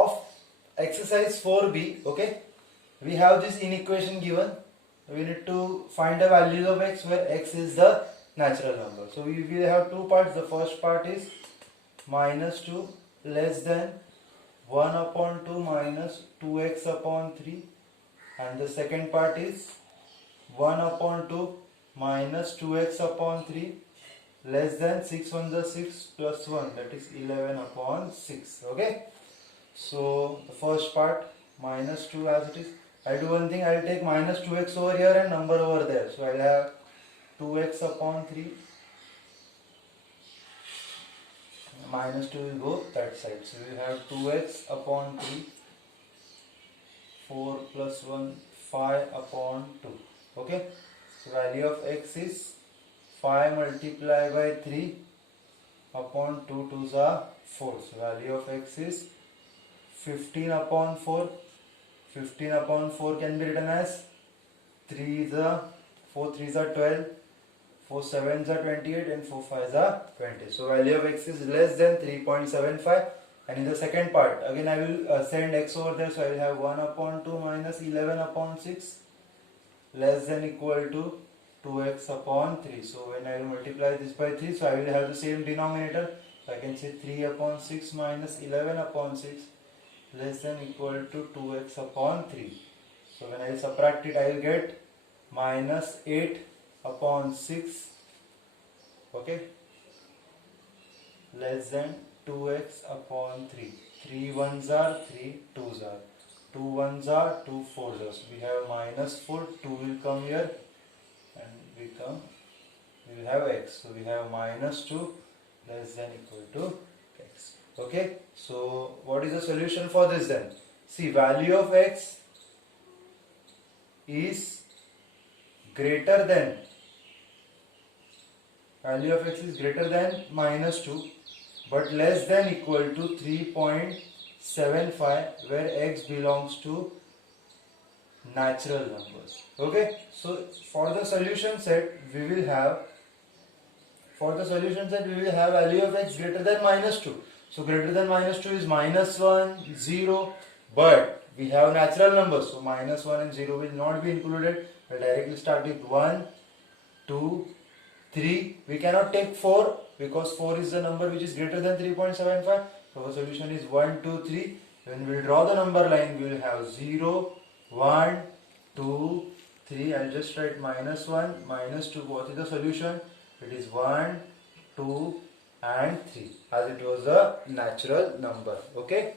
of exercise 4b. Okay, we have this inequation given. We need to find the values of x where x is the natural number. So we will have two parts. The first part is minus 2 less than 1 upon 2 minus 2x upon 3, and the second part is 1 upon 2 minus 2x upon 3 less than 6 1 the 6 plus 1, that is 11 upon 6. Okay, so the first part minus 2 as it is. I'll do one thing, I'll take minus 2x over here and number over there. So I'll have 2x upon 3, minus 2 will go that side. So we have 2x upon 3, 4 plus 1, 5 upon 2. Okay, so value of x is 5 multiplied by 3 upon 2 2s are 4. So value of x is 15 upon 4. 15 upon 4 can be written as 3 is a 4 3s are 12, 4 7s are 28, and 4 5s are 20. So value of x is less than 3.75. And in the second part, again I will send x over there. So I will have 1 upon 2 minus 11 upon 6 less than equal to 2x upon 3. So when I will multiply this by 3, so I will have the same denominator. So I can say 3 upon 6 minus 11 upon 6 less than equal to 2x upon 3. So when I subtract it, I will get minus 8 upon 6, okay, less than 2x upon 3. 3 1s are 3 2s are 2 1s are 2 4s are. So we have minus 4, 2 will come here and we will have x. So we have minus 2 less than equal to x. Okay, so what is the solution for this then? See, value of x is greater than minus 2 but less than equal to 3.75 where x belongs to natural numbers. Okay, so for the solution set we will have value of x greater than minus 2. So greater than minus 2 is minus 1, 0, but we have natural numbers, so minus 1 and 0 will not be included. We'll directly start with 1, 2, 3. We cannot take 4 because 4 is the number which is greater than 3.75. So our solution is 1, 2, 3. When we draw the number line, we will have 0, 1, 2, 3. I'll just write minus 1, minus 2. What is the solution? It is 1, 2, and 3 as it was a natural number. Okay.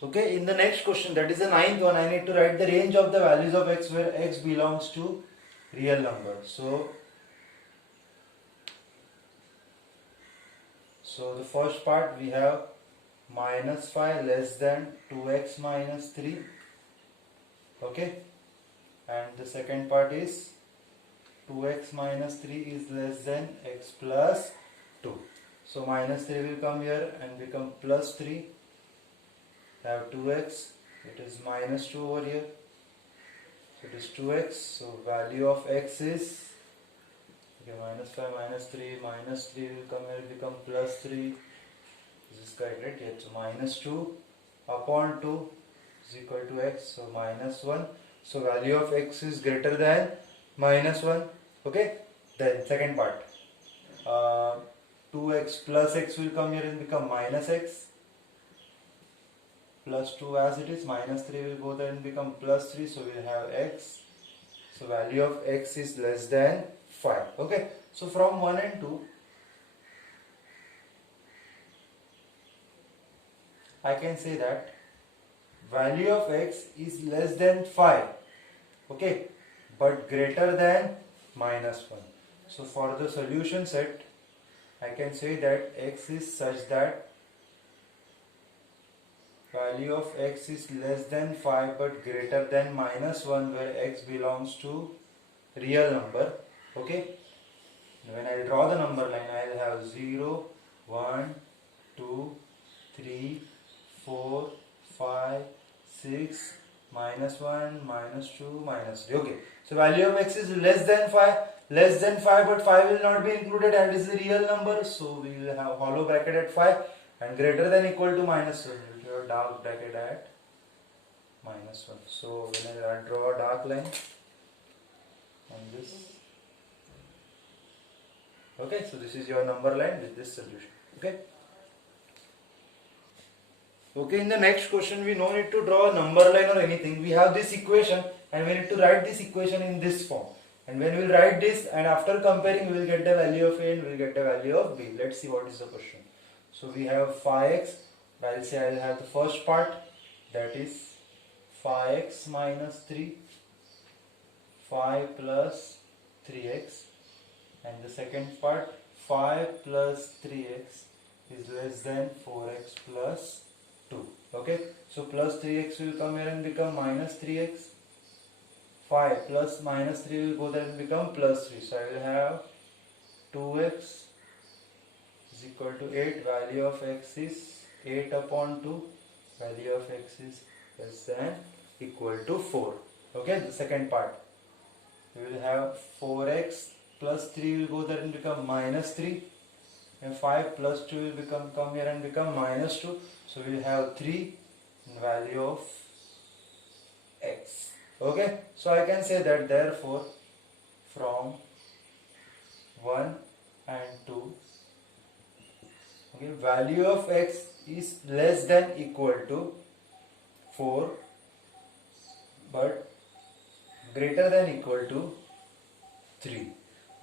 Okay, in the next question, that is the 9th one, I need to write the range of the values of x where x belongs to real number. So the first part we have minus 5 less than 2x minus 3. Okay, and the second part is 2x minus 3 is less than x plus 2. So minus 3 will come here and become plus 3. Have 2x, it is minus 2 over here, so it is 2x. So value of x is, okay, minus 5 minus 3 will come here, become plus 3. This is correct, right? Yeah, so minus 2 upon 2 is equal to x, so minus 1. So value of x is greater than minus 1. Okay, then second part, 2x plus x will come here and become minus x. Plus 2 as it is, minus 3 will go there and become plus 3, so we will have x. So value of x is less than 5. Okay, so from 1 and 2, I can say that value of x is less than 5, okay, but greater than minus 1. So for the solution set, I can say that x is such that value of x is less than 5 but greater than minus 1 where x belongs to real number. Okay, when I draw the number line, I will have 0, 1, 2, 3, 4, 5, 6, minus 1, minus 2, minus 3. Okay, so value of x is less than 5 but 5 will not be included and is a real number, so we will have hollow bracket at 5, and greater than equal to minus 1, you will have dark bracket at minus 1. So when I draw a dark line on this, okay, so this is your number line with this solution. Okay. Okay, in the next question we no need to draw a number line or anything. We have this equation and we need to write this equation in this form. And when we will write this and after comparing we will get the value of A and we will get the value of B. Let's see what is the question. So we have phi x. I'll say I'll have the first part, that is phi x minus 3, phi plus 3x, and the second part phi plus 3x is less than 4x plus 2. Okay, so plus 3x will come here and become minus 3x. Phi plus minus 3 will go there and become plus 3. So I will have 2x is equal to 8. Value of x is 8 upon 2. Value of x is less than equal to 4. Okay, the second part. We will have 4x plus 3 will go there and become minus 3. And 5 plus 2 will come here and become minus 2. So we will have 3 value of x. Okay, so I can say that therefore from 1 and 2, okay, value of x is less than equal to 4 but greater than equal to 3.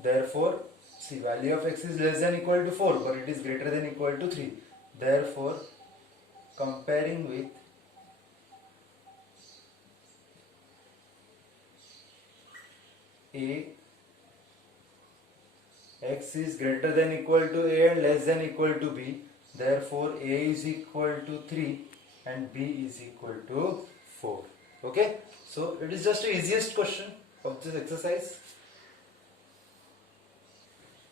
Therefore, see, value of x is less than equal to 4 but it is greater than equal to 3. Therefore, comparing with A, x is greater than equal to A and less than equal to B. Therefore, A is equal to 3 and B is equal to 4. Okay, so it is just the easiest question of this exercise.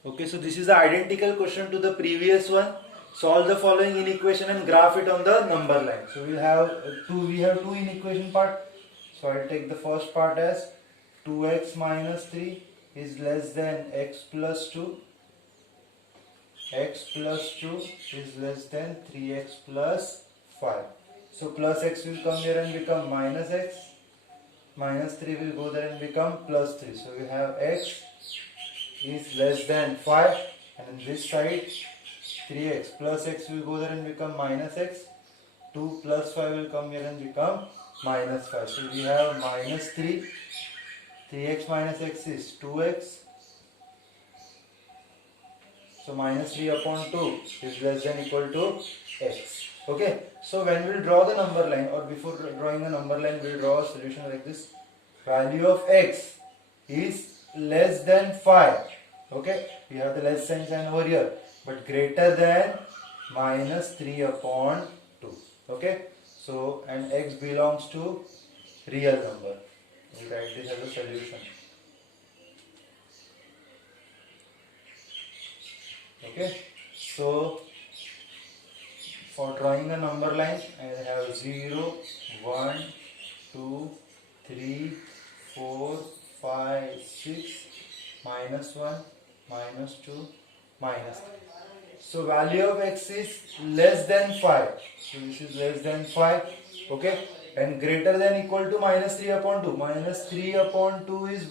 Okay, so this is the identical question to the previous one. Solve the following inequation and graph it on the number line. So we have two inequation part. So I will take the first part as 2x minus 3 is less than x plus 2. X plus 2 is less than 3x plus 5. So plus x will come here and become minus x. Minus 3 will go there and become plus 3. So we have x is less than 5 and on this side 3x plus x will go there and become minus x. 2 plus 5 will come here and become minus 5. So we have minus 3. 3x minus x is 2x. So minus 3 upon 2 is less than equal to x. Okay. So when we will draw the number line, or before drawing the number line we will draw a solution like this. Value of x is less than 5. Okay. We have the less sign over here. But greater than minus 3 upon 2. Okay. So and x belongs to real number. We write this as a solution. Okay, so for drawing a number line, I have 0, 1, 2, 3, 4, 5, 6, minus 1, minus 2, minus 3. So value of x is less than 5. So this is less than 5. Okay. And greater than equal to minus 3 upon 2. Minus 3 upon 2 is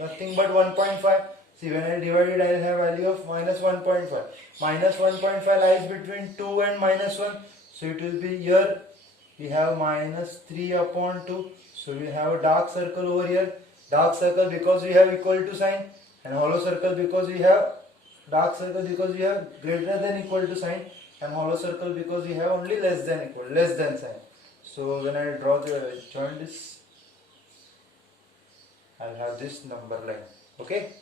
nothing but 1.5. See, when I divide it, I will have value of minus 1.5. Minus 1.5 lies between 2 and minus 1. So it will be here. We have minus 3 upon 2. So we have a dark circle over here. Dark circle because we have equal to sign. And hollow circle because we have dark circle because we have greater than equal to sign. And hollow circle because we have only less than sign. So when I draw the join this, I'll have this number line. Okay.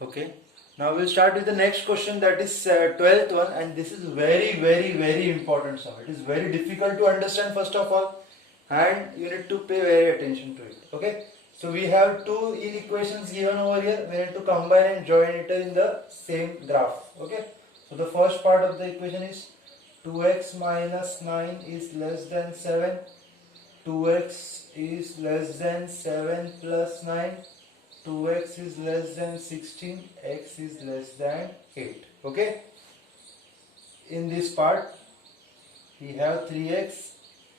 Okay. Now we'll start with the next question, that is 12th one, and this is very important sum. It is very difficult to understand first of all, and you need to pay very attention to it. Okay. So we have two inequations given over here. We need to combine and join it in the same graph. Okay. So the first part of the equation is 2x minus 9 is less than 7. 2x is less than 7 plus 9. 2x is less than 16. X is less than 8. Okay. in this part we have 3x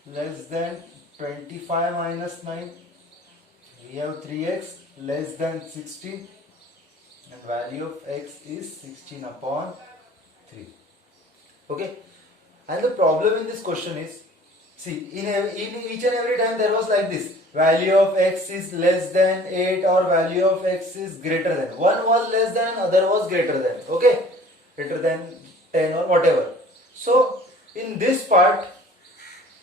less than 25 minus 9. We have 3x less than 16 and value of x is 16 upon 3. Okay, and the problem in this question is, see, in each and every time there was like this, value of x is less than 8 or value of x is greater than. One was less than, other was greater than. Okay, greater than 10 or whatever. So in this part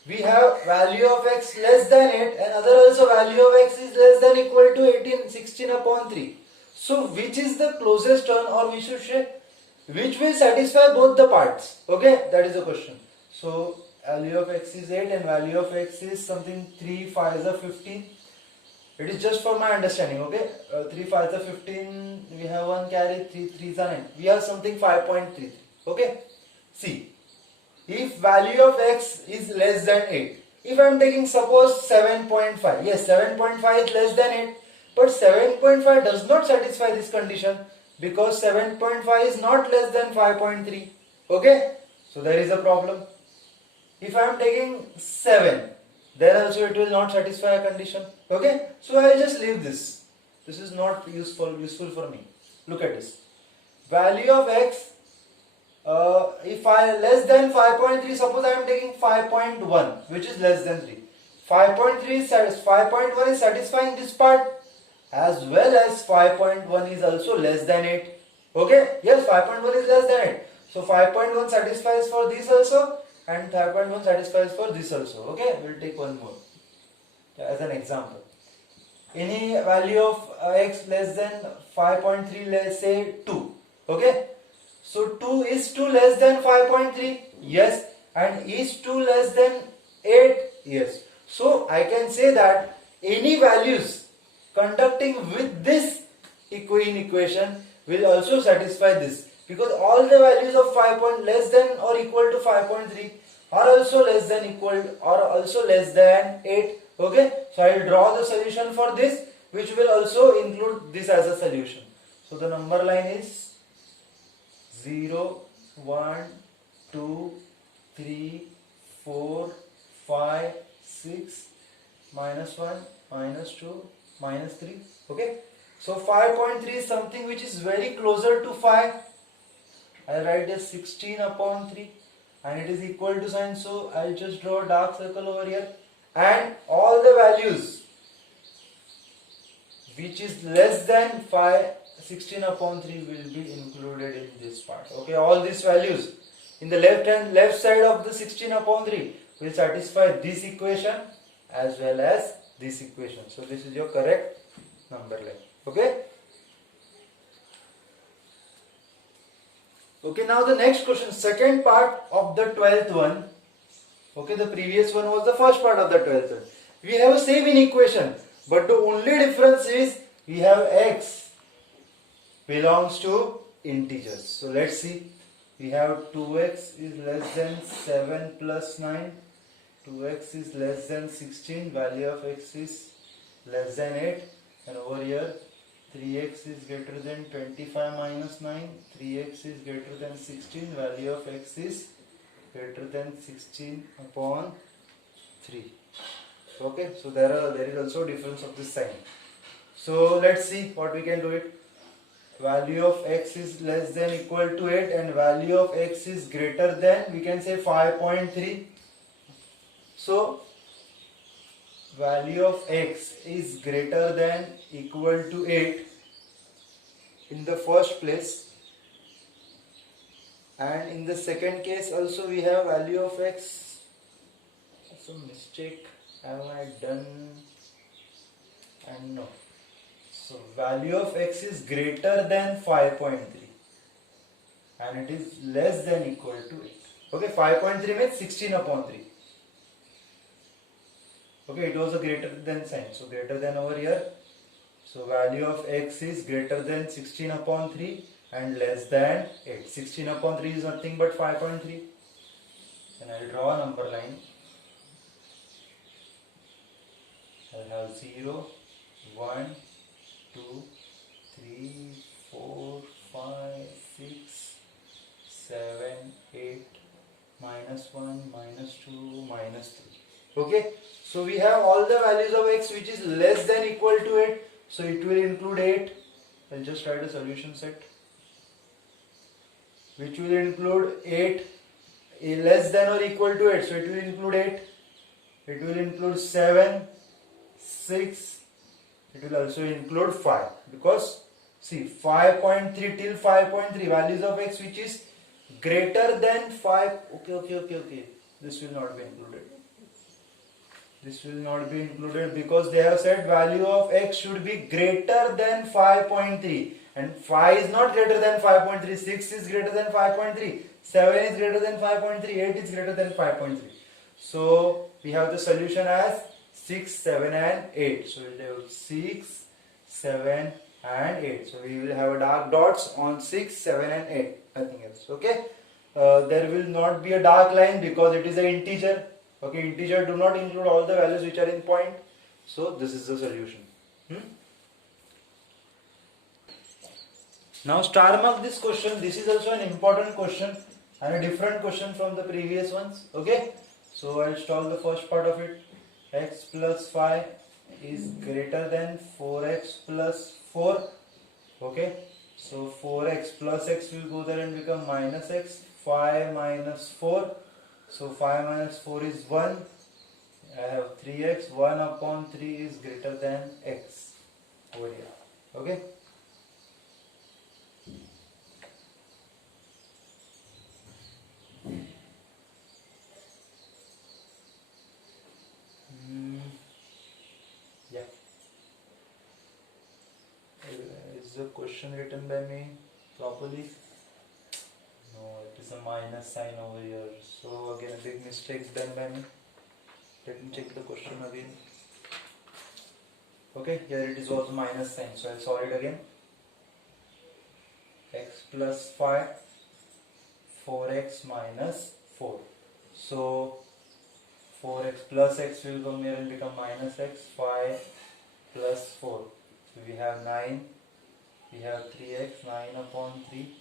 we have value of x less than 8 and other also value of x is less than equal to 18, 16 upon 3. So which is the closest term, or we should say which will satisfy both the parts? Okay, that is the question. So value of x is 8 and value of x is something 3 5s are 15. It is just for my understanding. Okay, 3 5s are 15. We have 1 carry, 3 3s are 9. We have something 5.33. Okay, see, if value of x is less than 8, if I am taking suppose 7.5, yes, 7.5 is less than 8, but 7.5 does not satisfy this condition because 7.5 is not less than 5.3. Okay, so there is a problem. If I am taking 7, then also it will not satisfy a condition. Okay, so I will just leave this. This is not useful for me. Look at this. Value of x, if I less than 5.3, suppose I am taking 5.1, which is less than 3. 5.1 is satisfying this part, as well as 5.1 is also less than 8. Okay, yes, 5.1 is less than 8. So 5.1 satisfies for this also and 5.1 satisfies for this also. Okay, we will take one more as an example. Any value of x less than 5.3, let's say 2. Okay, so 2 is 2 less than 5.3, yes, and is 2 less than 8, yes. So I can say that any values conducting with this equation will also satisfy this, because all the values of 5 less than or equal to 5.3 are also less than equal or also less than 8. Okay, so I will draw the solution for this, which will also include this as a solution. So the number line is 0, 1, 2, 3, 4, 5, 6, minus 1, minus 2, minus 3. Okay, so 5.3 is something which is very closer to 5. I write as 16 upon 3 and it is equal to sign, so I will just draw a dark circle over here, and all the values which is less than 5, 16 upon 3 will be included in this part. Okay, all these values in the left side of the 16 upon 3 will satisfy this equation as well as this equation. So this is your correct number line. Okay. Okay, now the next question, second part of the 12th one. Okay, the previous one was the first part of the 12th one. We have a same inequation, but the only difference is we have x belongs to integers. So let's see. We have 2x is less than 7 plus 9. 2x is less than 16. Value of x is less than 8. And over here 3x is greater than 25 minus 9. 3x is greater than 16. Value of x is greater than 16 upon 3. Okay, so there is also difference of this sign. So let's see what we can do it. Value of x is less than equal to 8 and value of x is greater than, we can say, 5.3. So value of x is greater than equal to 8 in the first place, and in the second case also we have value of x. Some mistake have I done? And no. So value of x is greater than 5.3 and it is less than equal to 8. Okay, 5.3 means 16 upon 3. Okay, it was a greater than sign, so greater than over here. So value of x is greater than 16 upon 3 and less than 8. 16 upon 3 is nothing but 5.3. And I will draw a number line. I will have 0, 1, 2, 3, 4, 5, 6, 7, 8, minus 1, minus 2, minus 3. Okay, so we have all the values of x which is less than equal to 8. So it will include 8. I'll just write a solution set which will include 8 less than or equal to 8. So it will include 8. It will include 7, 6. It will also include 5. Because see 5.3 till 5.3 values of x which is greater than 5. Okay. This will not be included. This will not be included because they have said value of x should be greater than 5.3. And 5 is not greater than 5.3. 6 is greater than 5.3. 7 is greater than 5.3. 8 is greater than 5.3. So we have the solution as 6, 7 and 8. So we will have 6, 7 and 8. So we will have dark dots on 6, 7 and 8. Nothing else. Okay. There will not be a dark line because it is an integer. Okay. Integer do not include all the values which are in point. So this is the solution. Now star mark this question. This is also an important question and a different question from the previous ones. Okay. So I'll solve the first part of it. X plus 5 is greater than 4x plus 4. Okay. So 4x plus x will go there and become minus x. 5 minus 4. So 5 minus 4 is 1. I have 3x. 1 upon 3 is greater than x over here. Okay. Yeah. Is the question written by me properly? No, it is a minus sign over here. So again a big mistake done by me. Let me check the question again. Okay, here it is also minus sign. So I'll solve it again. X plus 5, 4x minus 4. So 4x plus x will come here and become minus x. 5 plus 4. So we have 9. We have 3x. 9 upon 3.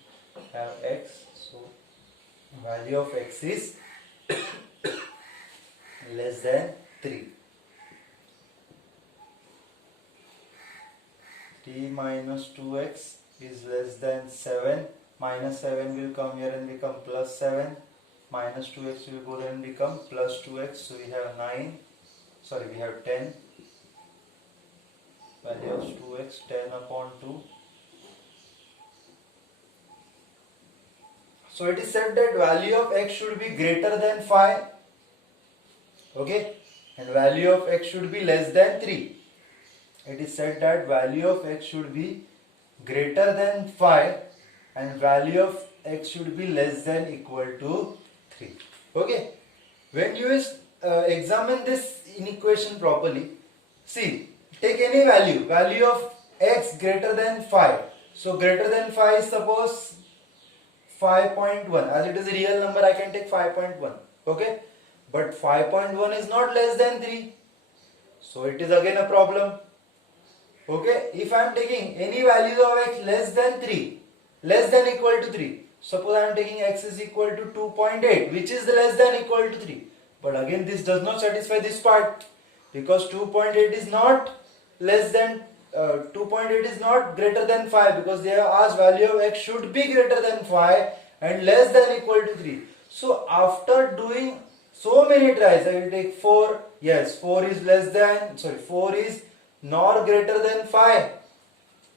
Have x. So value of x is less than 3. 3 minus 2x is less than 7. Minus 7 will come here and become plus 7. Minus 2x will go there and become plus 2x. So we have 9. Sorry, we have 10. Value of 2x, 10 upon 2. So it is said that value of x should be greater than 5. Okay. And value of x should be less than 3. It is said that value of x should be greater than 5 and value of x should be less than equal to 3. Okay. When you examine this inequation properly, see, take any value of x greater than 5. So greater than 5 is suppose 5.1. As it is a real number, I can take 5.1. Okay. But 5.1 is not less than 3. So it is again a problem. Okay. If I am taking any values of x less than 3, less than equal to 3. Suppose I am taking x is equal to 2.8, which is less than equal to 3. But again this does not satisfy this part. Because 2.8 is not less than 2.8 is not greater than 5, because they have asked value of x should be greater than 5 and less than equal to 3. So after doing so many tries, I will take 4. Yes, 4 is less than, 4 is nor greater than 5,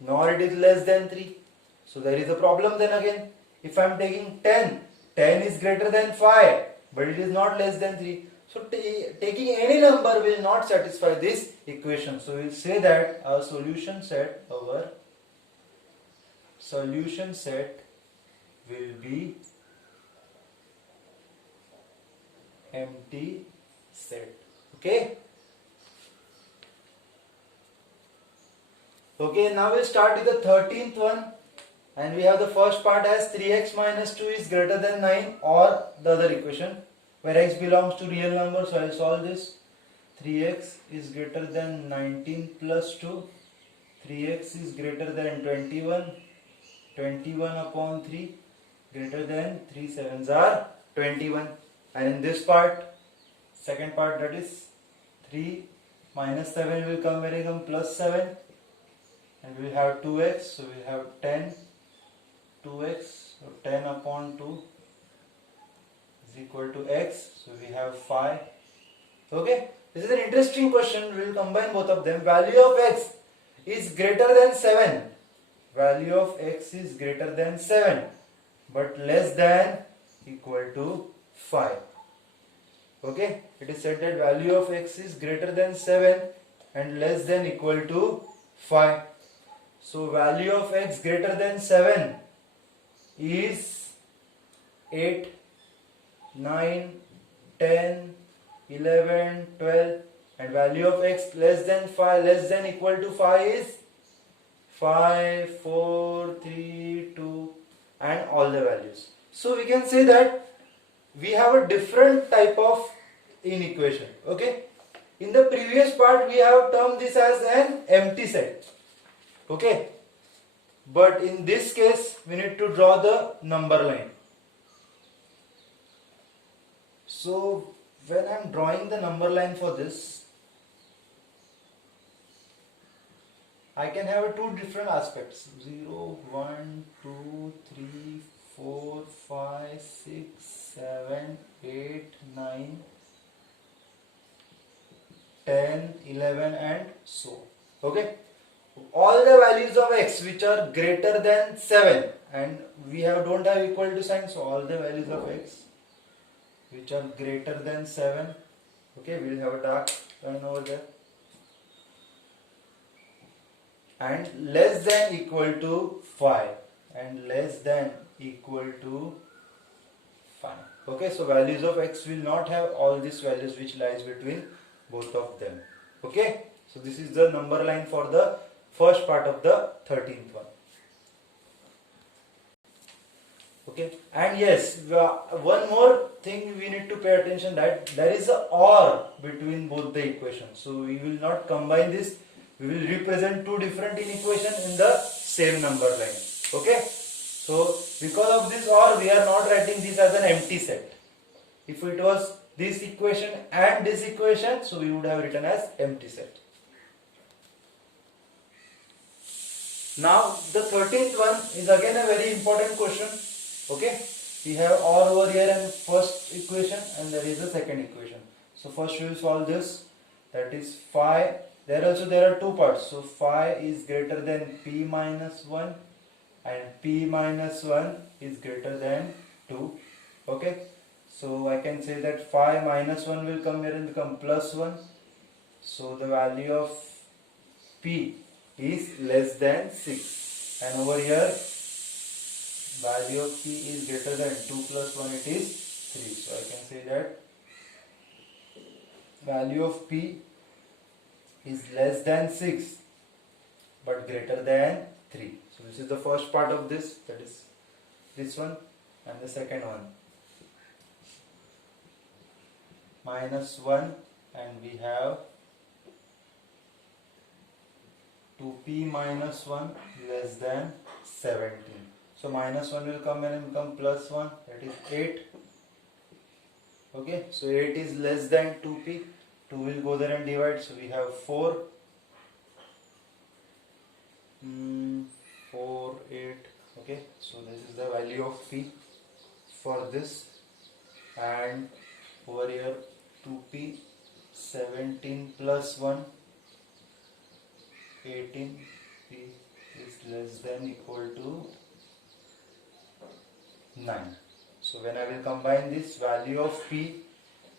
nor it is less than 3. So there is a problem then again. If I am taking 10, 10 is greater than 5, but it is not less than 3. So taking any number will not satisfy this equation. So we will say that our solution set will be empty set. Okay. Okay, now we'll start with the 13th one. And we have the first part as 3x minus 2 is greater than 9, or the other equation where x belongs to real number. So I will solve this. 3x is greater than 19 plus 2. 3x is greater than 21. 21 upon 3 greater than 3 sevens are 21. And in this part, second part, that is 3 minus 7 will come here, come plus 7, and we will have 2x, so we will have 10 2x, so 10 upon 2 is equal to x, so we have 5. Okay, this is an interesting question. We will combine both of them. Value of x is greater than 7. Value of x is greater than 7 but less than equal to 5. Okay, it is said that value of x is greater than 7 and less than equal to 5. So value of x greater than 7 is 8, 9, 10, 11, 12, and value of x less than 5, less than equal to 5 is 5, 4, 3, 2, and all the values. So we can say that we have a different type of inequation. Okay, in the previous part we have termed this as an empty set. Okay, but in this case we need to draw the number line. So when I am drawing the number line for this, I can have two different aspects: 0, 1, 2, 3, 4, 5, 6, 7, 8, 9, 10, 11, and so. Okay, all the values of x which are greater than 7, and we don't have equal to sign, so all the values of x which are greater than 7. Okay, we will have a dark line over there, and less than equal to 5, and less than equal to 5. Okay, so values of x will not have all these values which lies between both of them. Okay, so this is the number line for the first part of the 13th one. Okay, and yes, one more thing we need to pay attention, that there is a or between both the equations. So we will not combine this, we will represent two different inequations in the same number line. Okay, so because of this or, we are not writing this as an empty set. If it was this equation and this equation, so we would have written as empty set. Now the 13th one is again a very important question. Okay, we have or over here in first equation, and there is a second equation. So first we will solve this, that is phi. There are two parts, so phi is greater than p minus 1 and p minus 1 is greater than 2. Okay, so I can say that phi minus 1 will come here and become plus 1. So the value of p is less than 6, and over here value of p is greater than 2 plus 1, it is 3. So I can say that value of p is less than 6 but greater than 3. So this is the first part of this, that is this one, and the second one minus 1, and we have 2p minus 1 less than 17. So minus 1 will come and become plus 1, that is 8. Okay, so 8 is less than 2p. 2 will go there and divide, so we have 4. 4, 8. Okay, so this is the value of p for this, and over here 2p, 17 plus 1, 18, p is less than equal to 9. So when I will combine this, value of p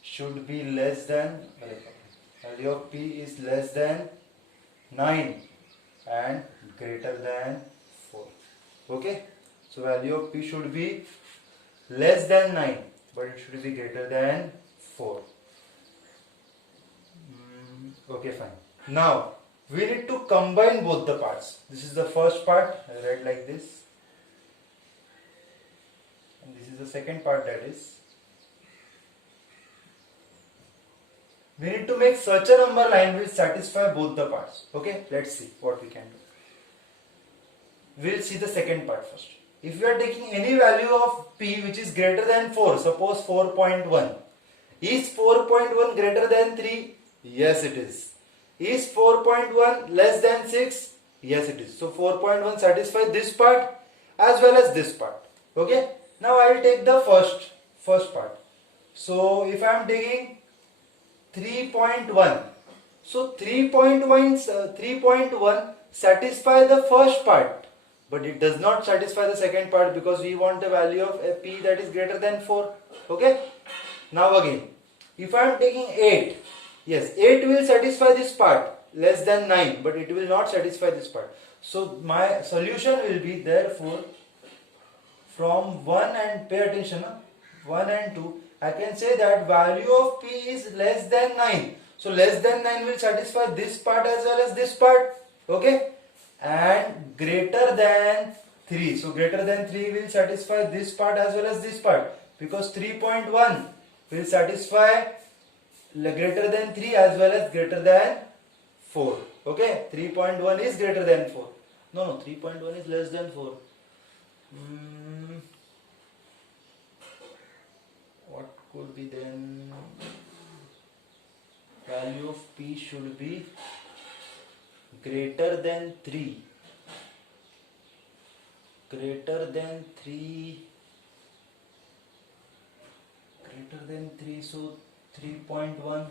should be less than, value of p is less than 9 and greater than 4. Okay, so value of p should be less than 9 but it should be greater than 4. Okay, fine. Now we need to combine both the parts. This is the first part, I write like this, and this is the second part, that is we need to make such a number line which satisfy both the parts. Okay, let's see what we can do. We'll see the second part first. if we are taking any value of p which is greater than 4, suppose 4.1, is 4.1 greater than 3? Yes, it is. Is 4.1 less than 6? Yes, it is. So 4.1 satisfies this part as well as this part. Okay. Now I will take the first part. So if I am taking 3.1, so 3.1 satisfy the first part, but it does not satisfy the second part because we want a value of a p that is greater than 4. Okay. Now again, if I am taking 8, yes, 8 will satisfy this part less than 9, but it will not satisfy this part. So my solution will be, therefore, from 1 and pay attention, 1 and 2, I can say that value of p is less than 9. So less than 9 will satisfy this part as well as this part. Okay. And greater than 3. So greater than 3 will satisfy this part as well as this part, because 3.1 will satisfy greater than 3 as well as greater than 4. Okay. 3.1 is greater than 4. No, 3.1 is less than 4. What could be then? Value of p should be greater than 3. Greater than 3. Greater than 3. So 3.1.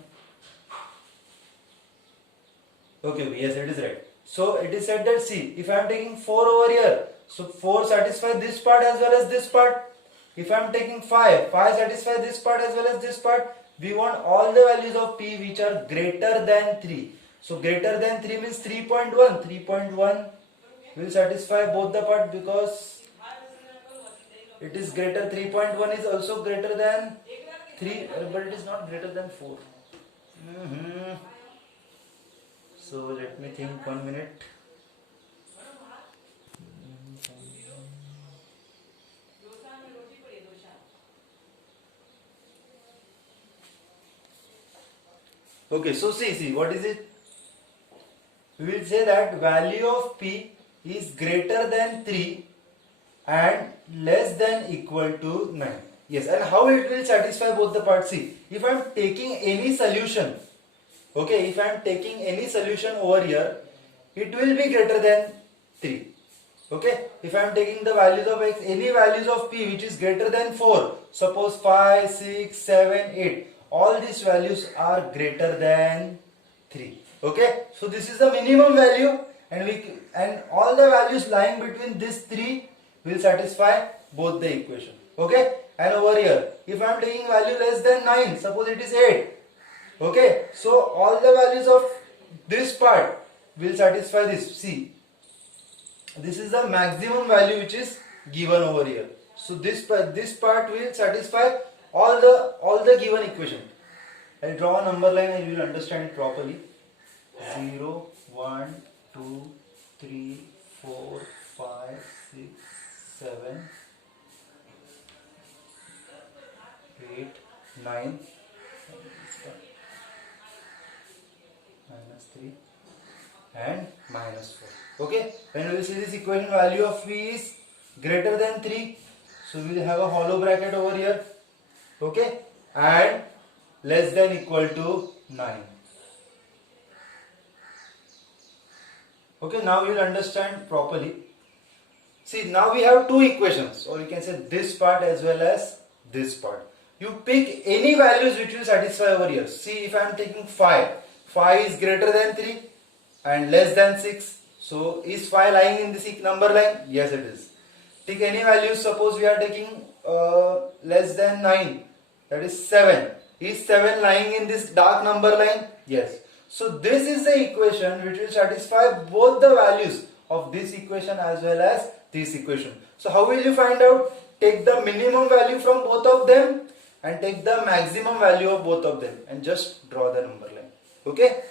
Okay, yes, it is right. So it is said that, see, if I am taking 4 over here, so 4 satisfies this part as well as this part. If I am taking 5 satisfies this part as well as this part. We want all the values of p which are greater than 3. So greater than 3 means 3.1. 3.1 will satisfy both the part because it is greater. 3.1 is also greater than 3, but it is not greater than 4. So let me think 1 minute. Okay, so see, what is it? We will say that value of p is greater than 3 and less than equal to 9. Yes, and how it will satisfy both the parts? See, if I am taking any solution, okay, if I am taking any solution over here, it will be greater than 3. Okay, if I am taking the values of x, any values of p which is greater than 4, suppose 5, 6, 7, 8, all these values are greater than 3. Okay, so this is the minimum value, and all the values lying between these 3 will satisfy both the equation. Okay, and over here, if I am taking value less than 9, suppose it is 8. Okay, so all the values of this part will satisfy this. See, this is the maximum value which is given over here. So this part will satisfy all the given equation. I will draw a number line and you will understand it properly. 0, 1, 2, 3, 4, 5, 6, 7, 8, 9, -3 and -4. Okay, when we will see this equation, value of v is greater than 3, so we will have a hollow bracket over here. Okay, and less than equal to 9. Okay, now you will understand properly. See, now we have two equations, or you can say this part as well as this part. You pick any values which will satisfy over here. See, if I am taking 5 is greater than 3 and less than 6. So is 5 lying in this number line? Yes, it is. Take any values. Suppose we are taking less than 9, that is 7. Is 7 lying in this dark number line? Yes. So this is the equation which will satisfy both the values of this equation as well as this equation. So how will you find out? Take the minimum value from both of them and take the maximum value of both of them and just draw the number line. Okay.